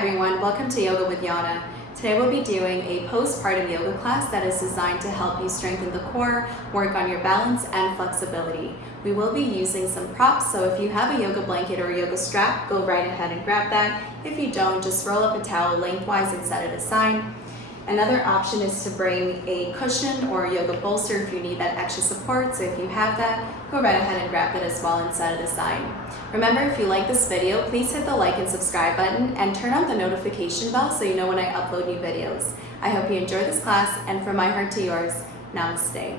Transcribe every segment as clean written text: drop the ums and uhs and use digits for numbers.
everyone, welcome to Yoga with Yana. Today we'll be doing a postpartum yoga class that is designed to help you strengthen the core, work on your balance and flexibility. We will be using some props, so if you have a yoga blanket or a yoga strap, go right ahead and grab that. If you don't, just roll up a towel lengthwise and set it aside. Another option is to bring a cushion or a yoga bolster if you need that extra support. So if you have that, go right ahead and grab it as well and set it aside. Remember, if you like this video, please hit the like and subscribe button and turn on the notification bell so you know when I upload new videos. I hope you enjoy this class, and from my heart to yours, namaste.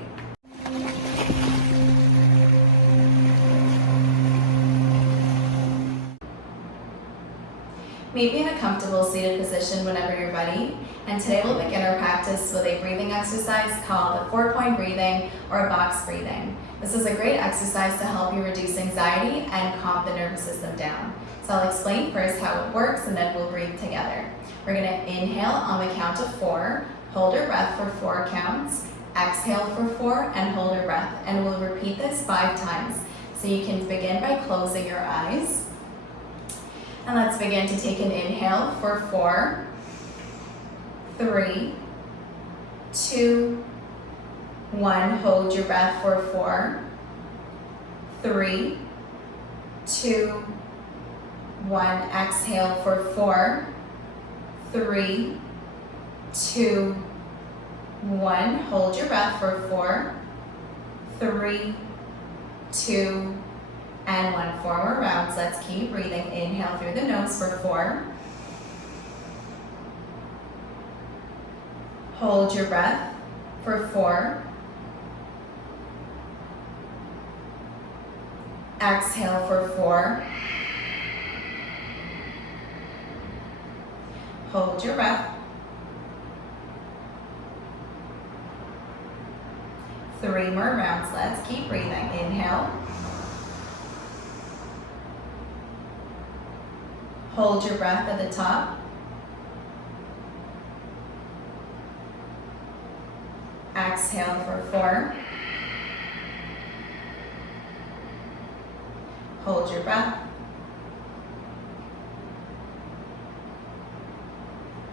Meet me in a comfortable seated position whenever you're ready. And today we'll begin our practice with a breathing exercise called a 4-point breathing or a box breathing. This is a great exercise to help you reduce anxiety and calm the nervous system down. So I'll explain first how it works and then we'll breathe together. We're going to inhale on the count of 4, hold your breath for 4 counts, exhale for 4 and hold your breath. And we'll repeat this 5 times. So you can begin by closing your eyes. And let's begin to take an inhale for 4, 3, 2, 1. Hold your breath for 4, 3, 2, 1. Exhale for 4, 3, 2, 1. Hold your breath for 4, 3, 2, and 1. 4 more rounds. Let's keep breathing. Inhale through the nose for 4. Hold your breath for 4. Exhale for 4. Hold your breath. 3 more rounds. Let's keep breathing. Inhale. Hold your breath at the top. Exhale for 4. Hold your breath.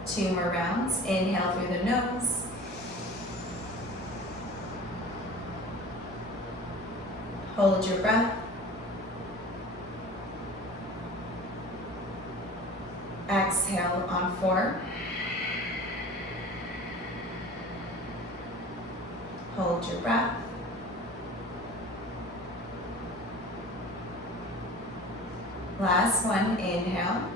2 more rounds. Inhale through the nose. Hold your breath. Exhale on 4. Hold your breath. Last one, inhale.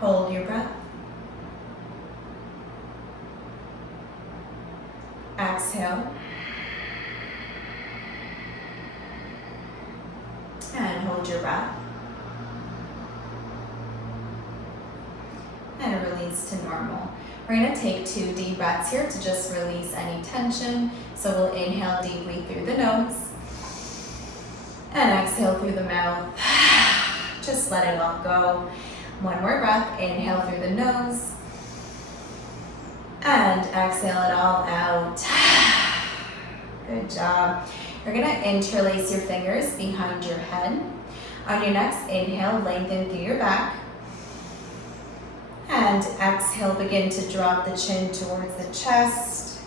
Hold your breath. Exhale. And hold your breath. And release to normal. We're going to take 2 deep breaths here to just release any tension. So we'll inhale deeply through the nose and exhale through the mouth. Just let it all go. 1 more breath. Inhale through the nose and exhale it all out. Good job. You're going to interlace your fingers behind your head. On your next inhale, lengthen through your back. And exhale, begin to drop the chin towards the chest,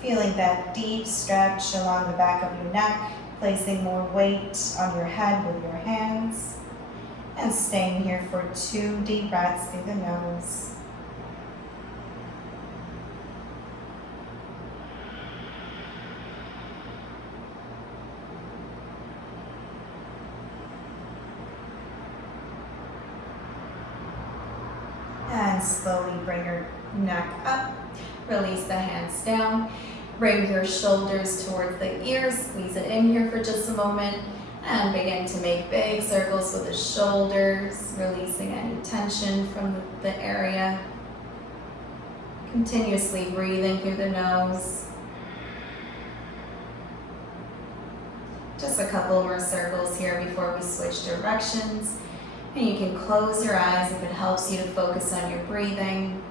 feeling that deep stretch along the back of your neck, placing more weight on your head with your hands, and staying here for 2 deep breaths through the nose. And slowly bring your neck up, release the hands down, bring your shoulders towards the ears, squeeze it in here for just a moment, and begin to make big circles with the shoulders, releasing any tension from the area. Continuously breathing through the nose. Just a couple more circles here before we switch directions. And you can close your eyes if it helps you to focus on your breathing.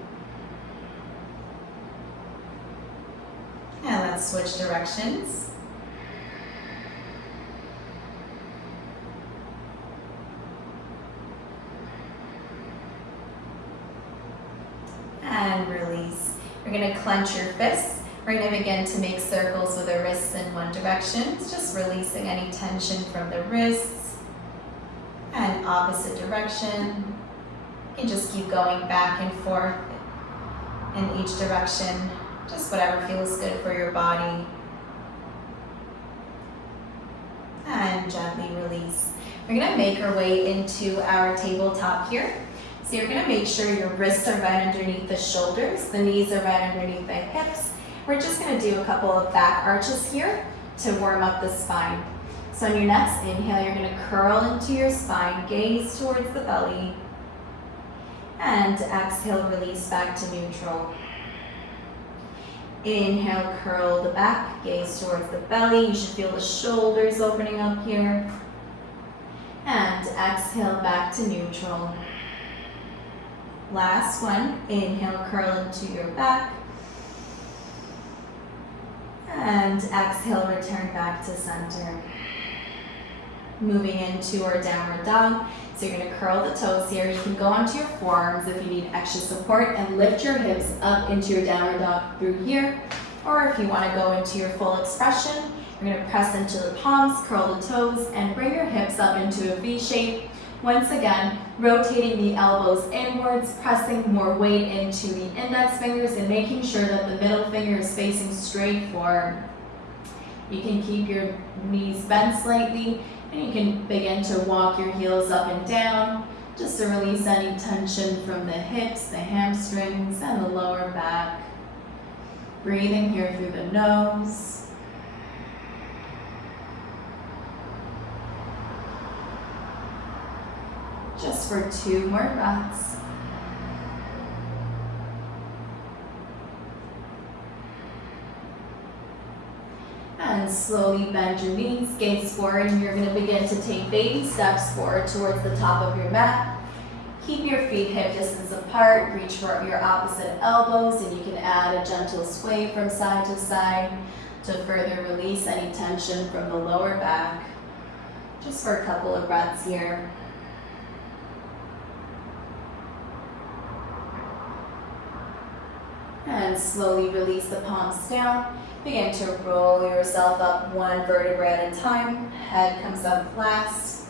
And let's switch directions. and release. You're going to clench your fists. We're going to begin to make circles with our wrists in one direction. It's just releasing any tension from the wrists. And opposite direction. You can just keep going back and forth in each direction. Just whatever feels good for your body. And gently release. We're going to make our way into our tabletop here. So you're going to make sure your wrists are right underneath the shoulders, the knees are right underneath the hips. We're just going to do a couple of back arches here to warm up the spine. So on your next inhale, you're going to curl into your spine, gaze towards the belly, and exhale, release back to neutral. Inhale, curl the back, gaze towards the belly. You should feel the shoulders opening up here. And exhale, back to neutral. Last one, inhale, curl into your back. And exhale, return back to center. Moving into our downward dog. So you're going to curl the toes here. You can go onto your forearms if you need extra support and lift your hips up into your downward dog through here. Or if you want to go into your full expression, you're going to press into the palms, curl the toes, and bring your hips up into a V shape. Once again, rotating the elbows inwards, pressing more weight into the index fingers and making sure that the middle finger is facing straight forward. You can keep your knees bent slightly, and you can begin to walk your heels up and down just to release any tension from the hips, the hamstrings, and the lower back. Breathing here through the nose. Just for 2 more breaths. And slowly bend your knees, gaze forward, and you're going to begin to take baby steps forward towards the top of your mat. Keep your feet hip distance apart, reach for your opposite elbows, and you can add a gentle sway from side to side to further release any tension from the lower back. Just for a couple of breaths here. And slowly release the palms down. Begin to roll yourself up 1 vertebra at a time. Head comes up last.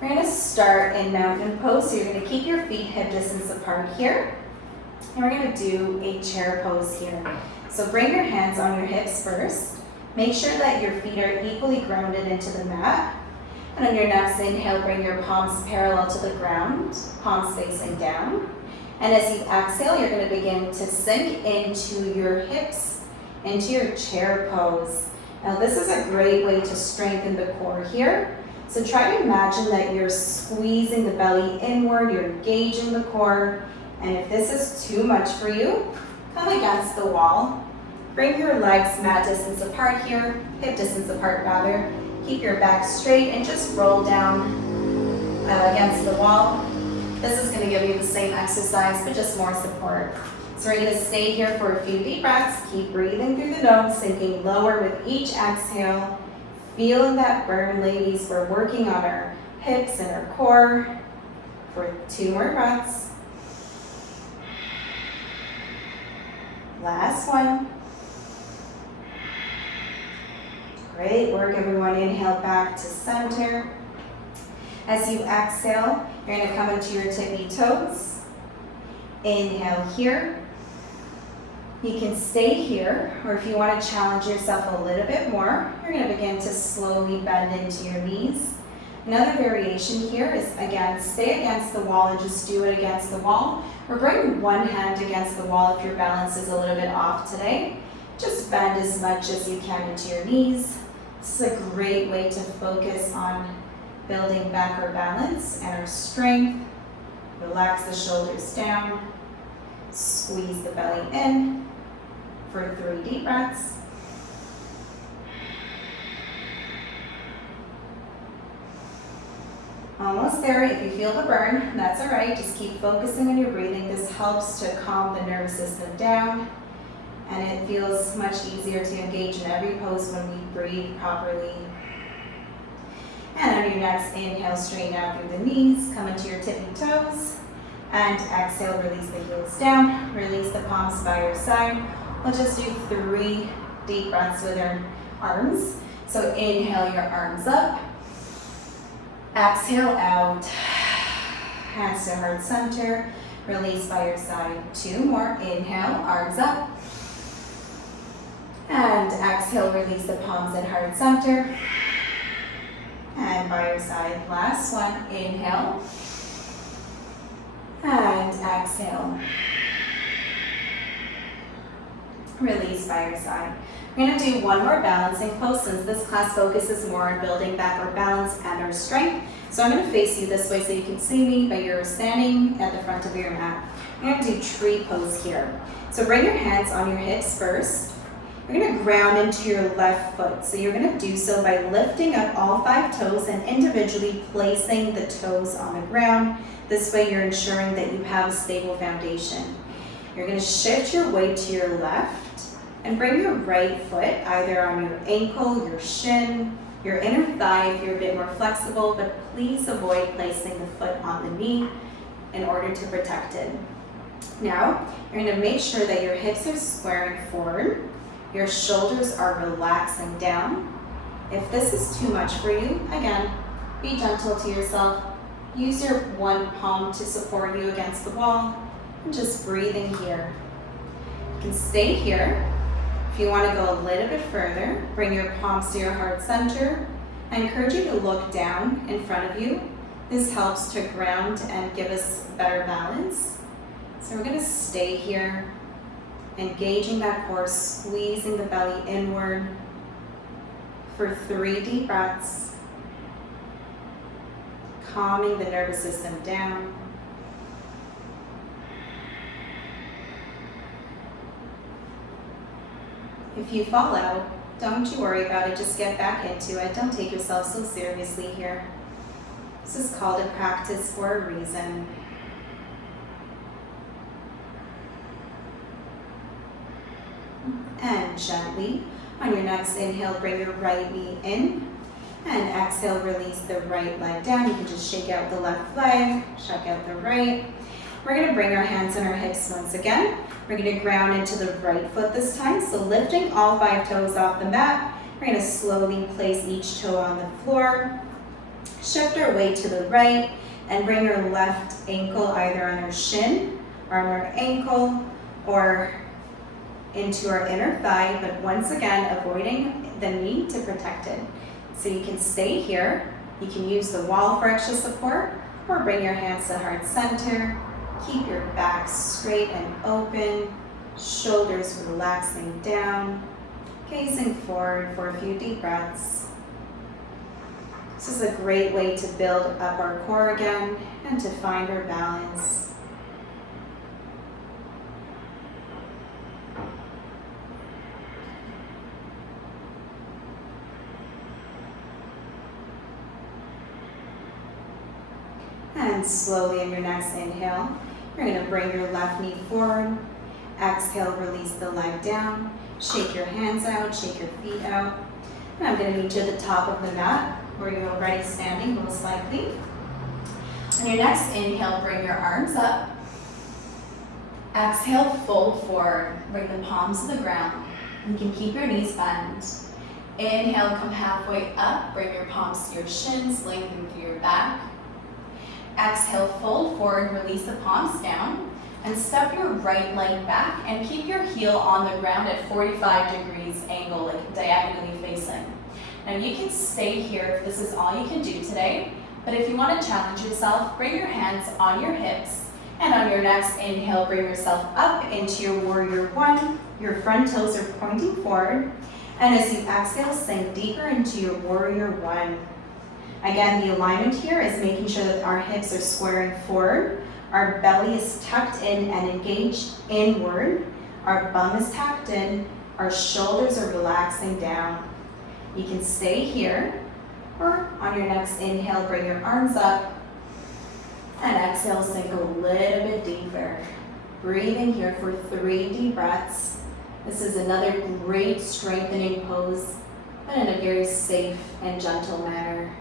We're going to start in mountain pose. So you're going to keep your feet hip distance apart here. And we're going to do a chair pose here. So bring your hands on your hips first. Make sure that your feet are equally grounded into the mat. And on your next inhale, bring your palms parallel to the ground, palms facing down. And as you exhale, you're going to begin to sink into your hips, into your chair pose. Now this is a great way to strengthen the core here. So try to imagine that you're squeezing the belly inward, you're engaging the core. And if this is too much for you, come against the wall. Bring your legs mat distance apart here, hip distance apart rather. Keep your back straight and just roll down against the wall. This is going to give you the same exercise, but just more support. So we're going to stay here for a few deep breaths. Keep breathing through the nose, sinking lower with each exhale. Feeling that burn, ladies. We're working on our hips and our core for 2 more breaths. Last one. Great work, everyone. Inhale back to center. As you exhale, you're going to come into your tippy toes. Inhale here. You can stay here, or if you want to challenge yourself a little bit more, you're going to begin to slowly bend into your knees. Another variation here is, again, stay against the wall and just do it against the wall. Or bring one hand against the wall if your balance is a little bit off today. Just bend as much as you can into your knees. This is a great way to focus on building back our balance and our strength. Relax the shoulders down. Squeeze the belly in for 3 deep breaths. Almost there. If you feel the burn, that's all right. Just keep focusing on your breathing. This helps to calm the nervous system down, and it feels much easier to engage in every pose when we breathe properly. And on your next inhale, straighten out through the knees, come into your tippy toes. And exhale, release the heels down, release the palms by your side. We'll just do 3 deep breaths with our arms. So inhale your arms up, exhale out, hands to heart center, release by your side. 2 more, inhale, arms up, and exhale, release the palms at heart center, and by your side. Last one, inhale, and exhale. Release by your side. We're going to do one more balancing pose since this class focuses more on building back our balance and our strength. So I'm going to face you this way so you can see me, but you're standing at the front of your mat. We're going to do tree pose here. So bring your hands on your hips first. You're going to ground into your left foot. So you're going to do so by lifting up all 5 toes and individually placing the toes on the ground. This way you're ensuring that you have a stable foundation. You're going to shift your weight to your left and bring your right foot either on your ankle, your shin, your inner thigh if you're a bit more flexible, but please avoid placing the foot on the knee in order to protect it. Now, you're going to make sure that your hips are squaring forward, your shoulders are relaxing down. If this is too much for you, again, be gentle to yourself. Use your one palm to support you against the wall and just breathing here. You can stay here. If you want to go a little bit further, bring your palms to your heart center. I encourage you to look down in front of you. This helps to ground and give us better balance. So we're going to stay here, engaging that core, squeezing the belly inward for 3 deep breaths, calming the nervous system down. If you fall out, don't you worry about it, just get back into it. Don't take yourself so seriously here. This is called a practice for a reason. And gently, on your next inhale, bring your right knee in. And exhale, release the right leg down. You can just shake out the left leg, shake out the right. We're going to bring our hands on our hips once again. We're going to ground into the right foot this time. So lifting all 5 toes off the mat. We're going to slowly place each toe on the floor. Shift our weight to the right and bring your left ankle either on our shin or on our ankle or into our inner thigh, but once again, avoiding the knee to protect it. So you can stay here. You can use the wall for extra support or bring your hands to heart center. Keep your back straight and open, shoulders relaxing down, gazing forward for a few deep breaths. This is a great way to build up our core again and to find our balance. And slowly on your next inhale, you're going to bring your left knee forward. Exhale, release the leg down. Shake your hands out, shake your feet out. And I'm going to meet you at the top of the mat where you're already standing most likely. On your next inhale, bring your arms up. Exhale, fold forward. Bring the palms to the ground. You can keep your knees bent. Inhale, come halfway up. Bring your palms to your shins, lengthen through your back. Exhale, fold forward, release the palms down, and step your right leg back and keep your heel on the ground at 45 degrees angle, like diagonally facing. Now you can stay here if this is all you can do today, but if you want to challenge yourself, bring your hands on your hips, and on your next inhale, bring yourself up into your warrior one. Your front toes are pointing forward, and as you exhale, sink deeper into your warrior one. Again, the alignment here is making sure that our hips are squaring forward, our belly is tucked in and engaged inward, our bum is tucked in, our shoulders are relaxing down. You can stay here, or on your next inhale, bring your arms up, and exhale, sink a little bit deeper. Breathing here for 3 deep breaths. This is another great strengthening pose, but in a very safe and gentle manner.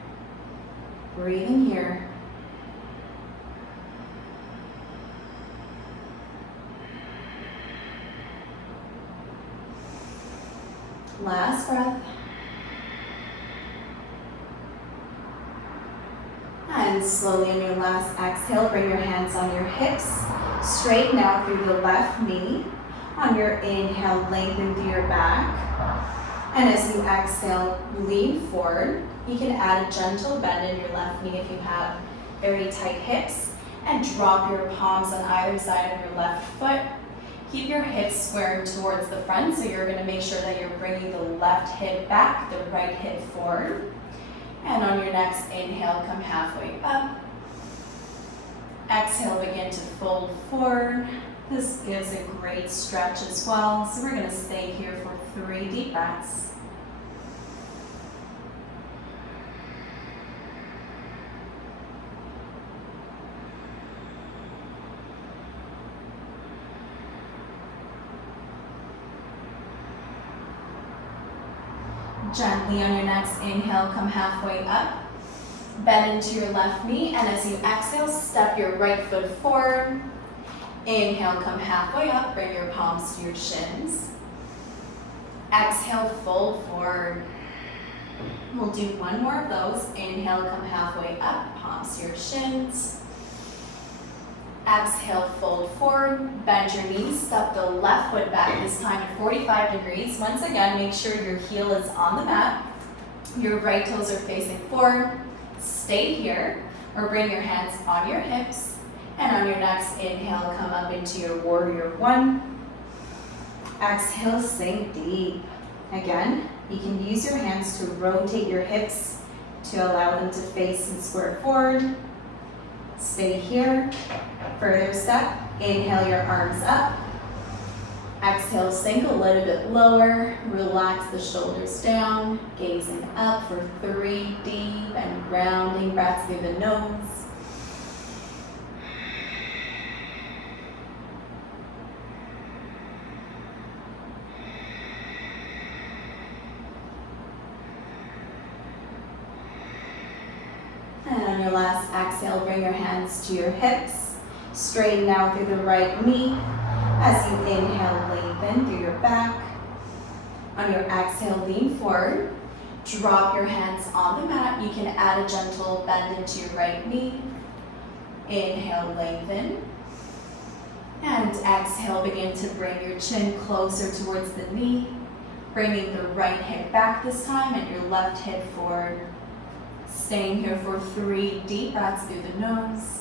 Breathing here. Last breath. And slowly on your last exhale, bring your hands on your hips. Straighten out through the left knee. On your inhale, lengthen through your back. And as you exhale, lean forward. You can add a gentle bend in your left knee if you have very tight hips. And drop your palms on either side of your left foot. Keep your hips squared towards the front, so you're going to make sure that you're bringing the left hip back, the right hip forward. And on your next inhale, come halfway up. Exhale, begin to fold forward. This gives a great stretch as well. So we're going to stay here for 3 deep breaths. Gently on your next inhale, come halfway up. Bend into your left knee, and as you exhale, step your right foot forward. Inhale, come halfway up, bring your palms to your shins. Exhale, fold forward. We'll do 1 more of those. Inhale, come halfway up, palms to your shins. Exhale, fold forward, bend your knees, step the left foot back, this time at 45 degrees. Once again, make sure your heel is on the mat. Your right toes are facing forward. Stay here, or bring your hands on your hips. And on your next inhale, come up into your warrior 1. Exhale, sink deep. Again, you can use your hands to rotate your hips to allow them to face and square forward. Stay here. Further step, inhale your arms up. Exhale, sink a little bit lower. Relax the shoulders down, gazing up for 3 deep and grounding breaths through the nose. And on your last exhale, bring your hands to your hips. Straighten out through the right knee. As you inhale, lengthen through your back. On your exhale, lean forward. Drop your hands on the mat. You can add a gentle bend into your right knee. Inhale, lengthen. And exhale, begin to bring your chin closer towards the knee. Bringing the right hip back this time and your left hip forward. Staying here for 3 deep breaths through the nose.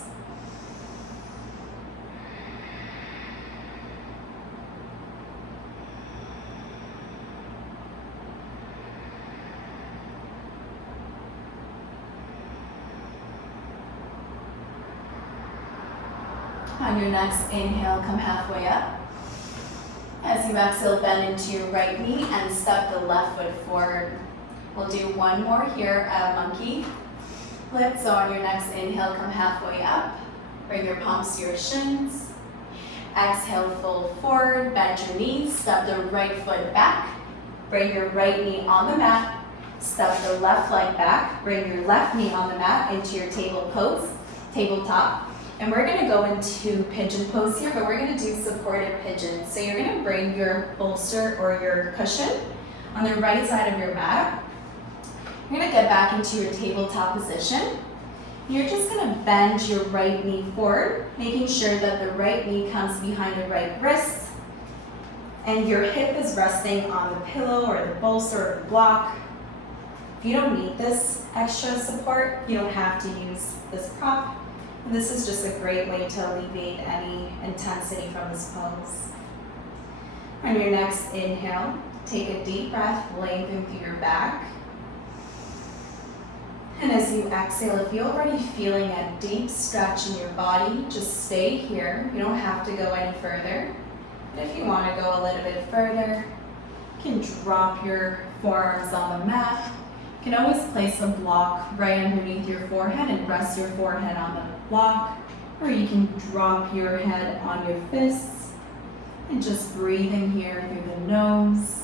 On your next inhale, come halfway up. As you exhale, bend into your right knee and step the left foot forward. We'll do 1 more here, a monkey lift. So on your next inhale, come halfway up. Bring your palms to your shins. Exhale, fold forward, bend your knees, step the right foot back. Bring your right knee on the mat. Step the left leg back. Bring your left knee on the mat into your table pose, tabletop. And we're gonna go into pigeon pose here, but we're gonna do supported pigeon. So you're gonna bring your bolster or your cushion on the right side of your mat. You're gonna get back into your tabletop position. You're just gonna bend your right knee forward, making sure that the right knee comes behind the right wrist. And your hip is resting on the pillow or the bolster or the block. If you don't need this extra support, you don't have to use this prop. And this is just a great way to alleviate any intensity from this pose. On your next inhale, take a deep breath, lengthen through your back. And as you exhale, if you're already feeling a deep stretch in your body, just stay here. You don't have to go any further. But if you want to go a little bit further, you can drop your forearms on the mat. You can always place a block right underneath your forehead and rest your forehead on the block. Or you can drop your head on your fists and just breathe in here through the nose,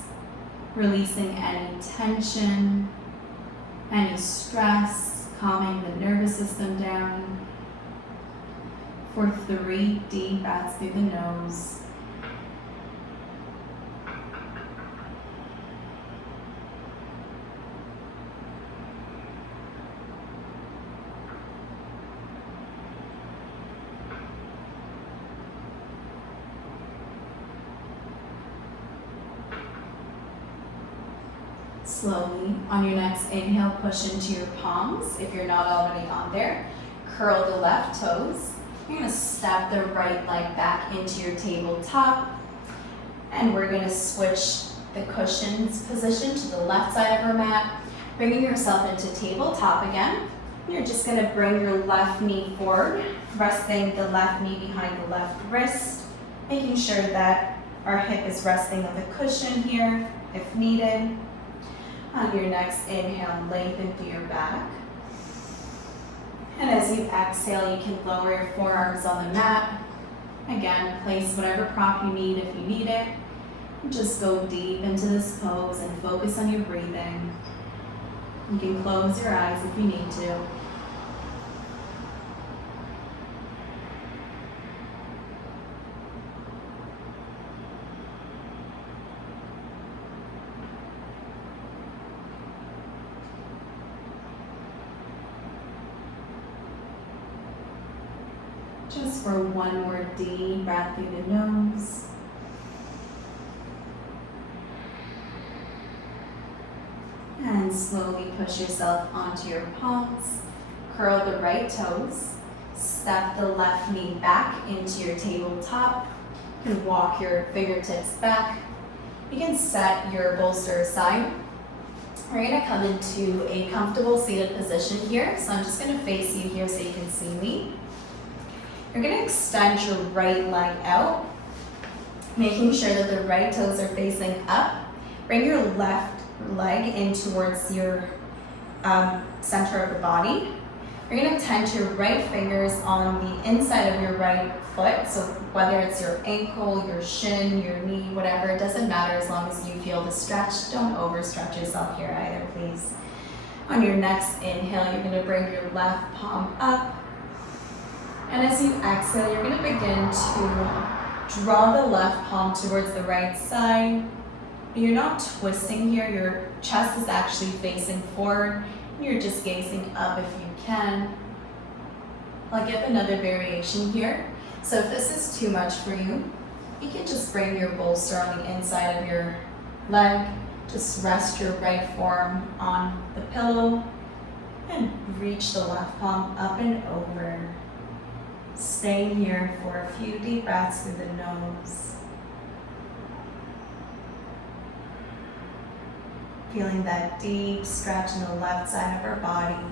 releasing any tension, any stress, calming the nervous system down. For 3 deep breaths through the nose. Slowly, on your next inhale, push into your palms. If you're not already on there, curl the left toes. You're gonna step the right leg back into your tabletop. And we're gonna switch the cushions position to the left side of our mat, bringing yourself into tabletop again. You're just gonna bring your left knee forward, resting the left knee behind the left wrist, making sure that our hip is resting on the cushion here, if needed. On your next inhale, lengthen through your back. And as you exhale, you can lower your forearms on the mat. Again, place whatever prop you need if you need it. Just go deep into this pose and focus on your breathing. You can close your eyes if you need to. Just for one more deep breath through the nose. And slowly push yourself onto your palms. Curl the right toes. Step the left knee back into your tabletop. You can walk your fingertips back. You can set your bolster aside. We're going to come into a comfortable seated position here. So I'm just going to face you here so you can see me. You're going to extend your right leg out, making sure that the right toes are facing up. Bring your left leg in towards your center of the body. You're going to tense your right fingers on the inside of your right foot. So whether it's your ankle, your shin, your knee, whatever, it doesn't matter as long as you feel the stretch. Don't overstretch yourself here either, please. On your next inhale, you're going to bring your left palm up. And as you exhale, you're going to begin to draw the left palm towards the right side. You're not twisting here. Your chest is actually facing forward. You're just gazing up if you can. I'll give another variation here. So if this is too much for you, you can just bring your bolster on the inside of your leg. Just rest your right forearm on the pillow and reach the left palm up and over. Stay here for a few deep breaths through the nose. Feeling that deep stretch in the left side of our body.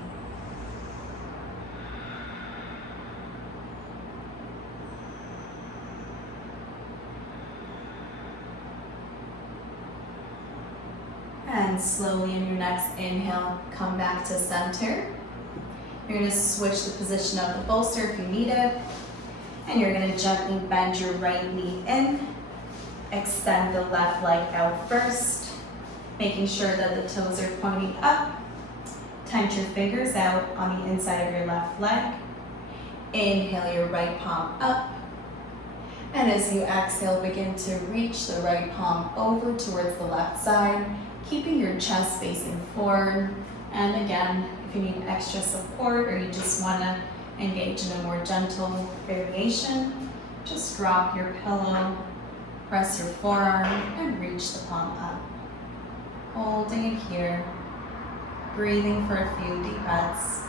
And slowly in your next inhale, come back to center. You're going to switch the position of the bolster if you need it. And you're going to gently bend your right knee in. Extend the left leg out first, making sure that the toes are pointing up. Tense your fingers out on the inside of your left leg. Inhale your right palm up. And as you exhale, begin to reach the right palm over towards the left side, keeping your chest facing forward. And again, if you need extra support or you just want to engage in a more gentle variation, just drop your pillow, press your forearm, and reach the palm up. Holding it here, breathing for a few deep breaths.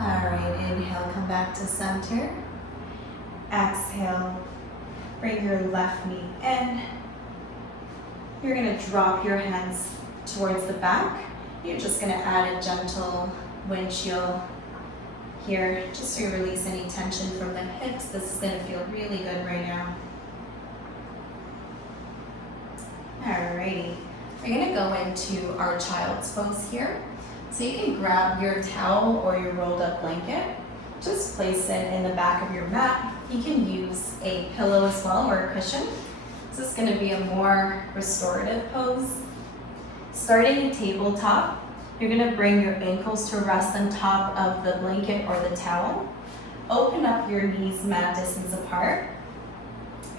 Alright, inhale, come back to center. Exhale, bring your left knee in. You're going to drop your hands towards the back. You're just going to add a gentle windshield here, just to release any tension from the hips. This is going to feel really good right now. Alrighty, we're going to go into our child's pose here. So you can grab your towel or your rolled up blanket, just place it in the back of your mat. You can use a pillow as well or a cushion. This is going to be a more restorative pose. Starting in tabletop, you're going to bring your ankles to rest on top of the blanket or the towel. Open up your knees mat distance apart.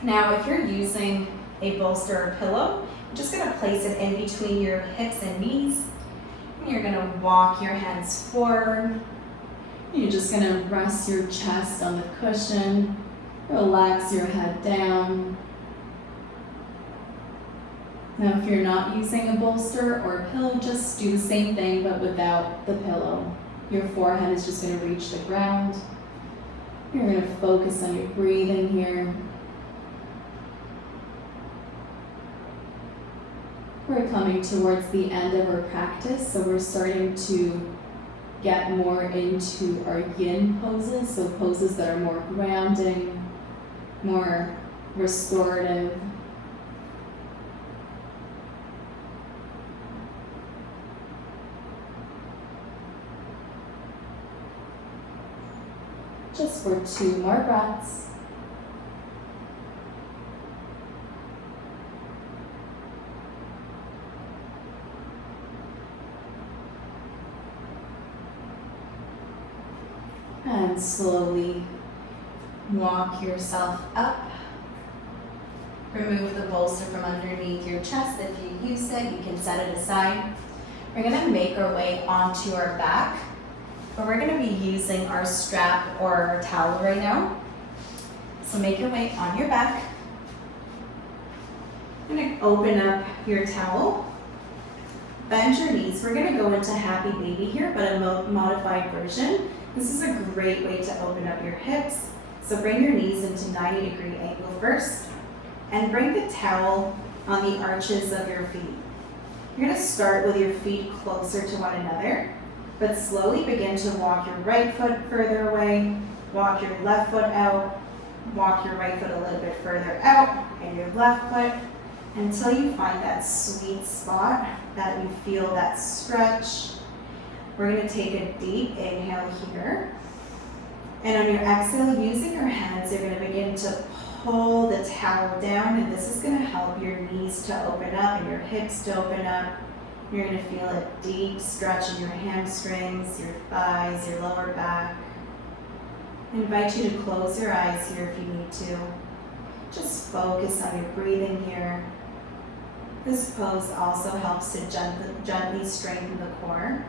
Now, if you're using a bolster or pillow, You're just gonna place it in between your hips and knees. And you're gonna walk your hands forward. You're just gonna rest your chest on the cushion. Relax your head down. Now, if you're not using a bolster or a pillow, just do the same thing, but without the pillow. Your forehead is just gonna reach the ground. You're gonna focus on your breathing here. We're coming towards the end of our practice, so we're starting to get more into our yin poses, so poses that are more grounding, more restorative. Just for 2 more breaths. And slowly walk yourself up. Remove the bolster from underneath your chest. If you use it, you can set it aside. We're gonna make our way onto our back, but we're gonna be using our strap or our towel right now. So make your way on your back. You're gonna open up your towel. Bend your knees. We're gonna go into happy baby here, but a modified version. This is a great way to open up your hips. So bring your knees into 90-degree angle first, and bring the towel on the arches of your feet. You're gonna start with your feet closer to one another, but slowly begin to walk your right foot further away, walk your left foot out, walk your right foot a little bit further out, and your left foot, until you find that sweet spot, that you feel that stretch. We're gonna take a deep inhale here. And on your exhale, using your hands, you're gonna begin to pull the towel down, and this is gonna help your knees to open up and your hips to open up. You're gonna feel a deep stretch in your hamstrings, your thighs, your lower back. I invite you to close your eyes here if you need to. Just focus on your breathing here. This pose also helps to gently strengthen the core.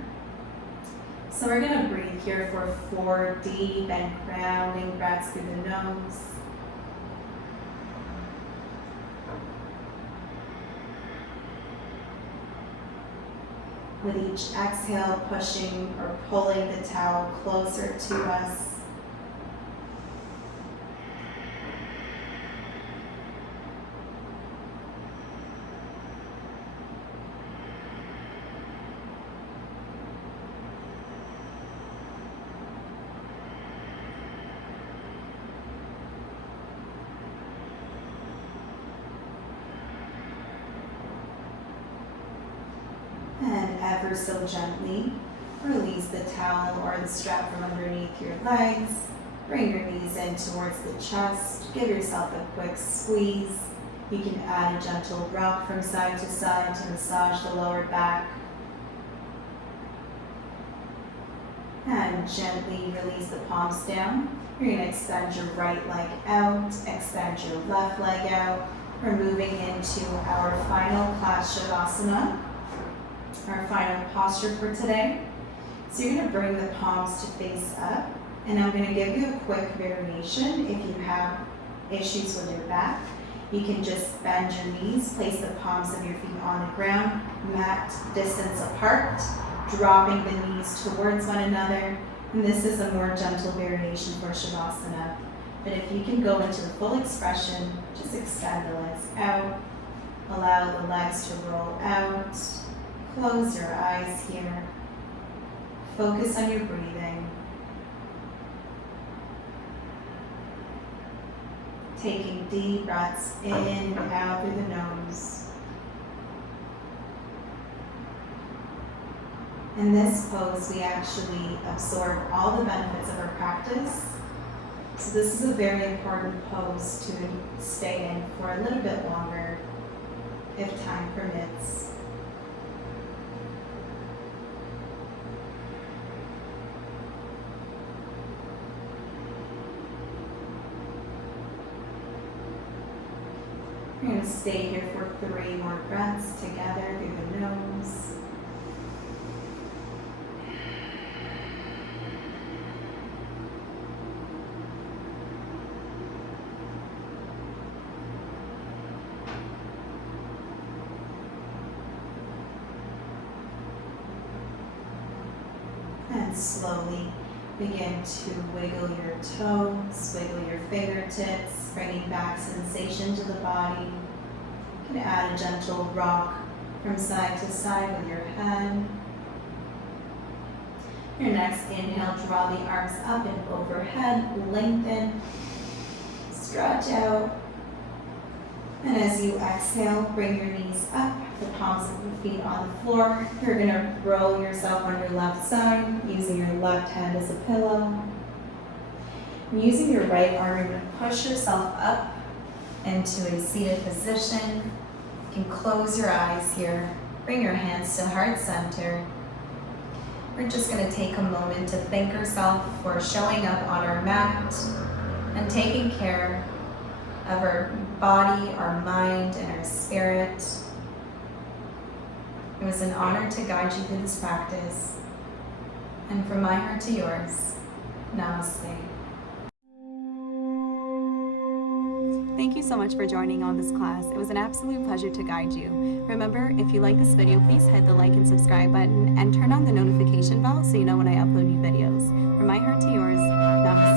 So we're gonna breathe here for 4 deep and grounding breaths through the nose. With each exhale, pushing or pulling the towel closer to us. And ever so gently, release the towel or the strap from underneath your legs. Bring your knees in towards the chest. Give yourself a quick squeeze. You can add a gentle rock from side to side to massage the lower back. And gently release the palms down. You're going to extend your right leg out, extend your left leg out. We're moving into our final Shavasana. Our final posture for today. So you're going to bring the palms to face up, and I'm going to give you a quick variation. If you have issues with your back, you can just bend your knees, place the palms of your feet on the ground, mat distance apart, dropping the knees towards one another. And this is a more gentle variation for Shavasana. But if you can go into the full expression, just extend the legs out, allow the legs to roll out. Close your eyes here. Focus on your breathing. Taking deep breaths in and out through the nose. In this pose, we actually absorb all the benefits of our practice. So this is a very important pose to stay in for a little bit longer, if time permits. We're going to stay here for 3 more breaths together through the nose. And slowly begin to wiggle your toes, wiggle your fingertips, bringing back sensation to the body. You can add a gentle rock from side to side with your head. Your next inhale, draw the arms up and overhead, lengthen, stretch out. And as you exhale, bring your knees up, the palms of your feet on the floor. You're going to roll yourself on your left side, using your left hand as a pillow. And using your right arm, you're going to push yourself up into a seated position. You can close your eyes here. Bring your hands to heart center. We're just going to take a moment to thank ourselves for showing up on our mat and taking care of our body, our mind, and our spirit. It was an honor to guide you through this practice. And from my heart to yours, namaste. Thank you so much for joining on this class. It was an absolute pleasure to guide you. Remember, if you like this video, please hit the like and subscribe button and turn on the notification bell so you know when I upload new videos. From my heart to yours, namaste.